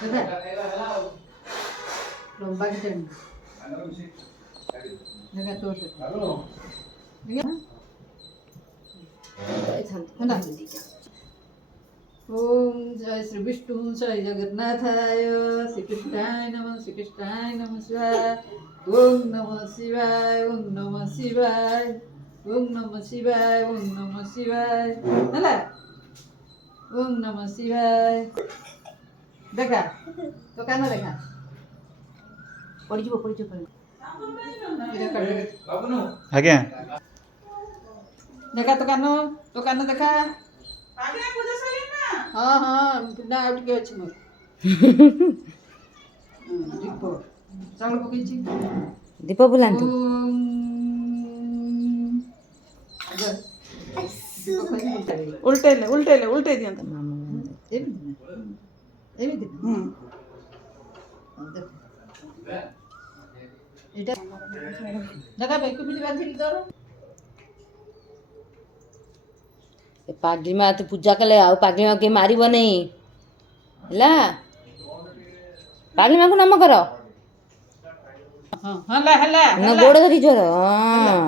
देखा लंबा के टेन देखा तो से ओम जय श्री विष्णु जय जगन्नाथाय श्री कृष्णाय नमः शिवाय ओम नमः शिवाय ओम नमः शिवाय ओम नमः शिवाय ओम नमः शिवाय ହେଲା ओम नमः शिवाय देखा तो कान देखा पड़ीଯିବ ଆଜ୍ଞା देखा तो कान देखा हाँ हाँ ना आउट के अछि मोर दीप चाउल पकेछि दीप बुलाନ୍ତୁ उल्टे दियंतु देखा बेकु बिली बांधी दर पागली माँ तू पूजा कले आउ पागली माँ के मारिब नहीं ହେଲା ପାଗଲି ମାକୁ ନାମ କର हाँ हला हला ଗୋଡ଼ ଧରି ଜୋର ହଁ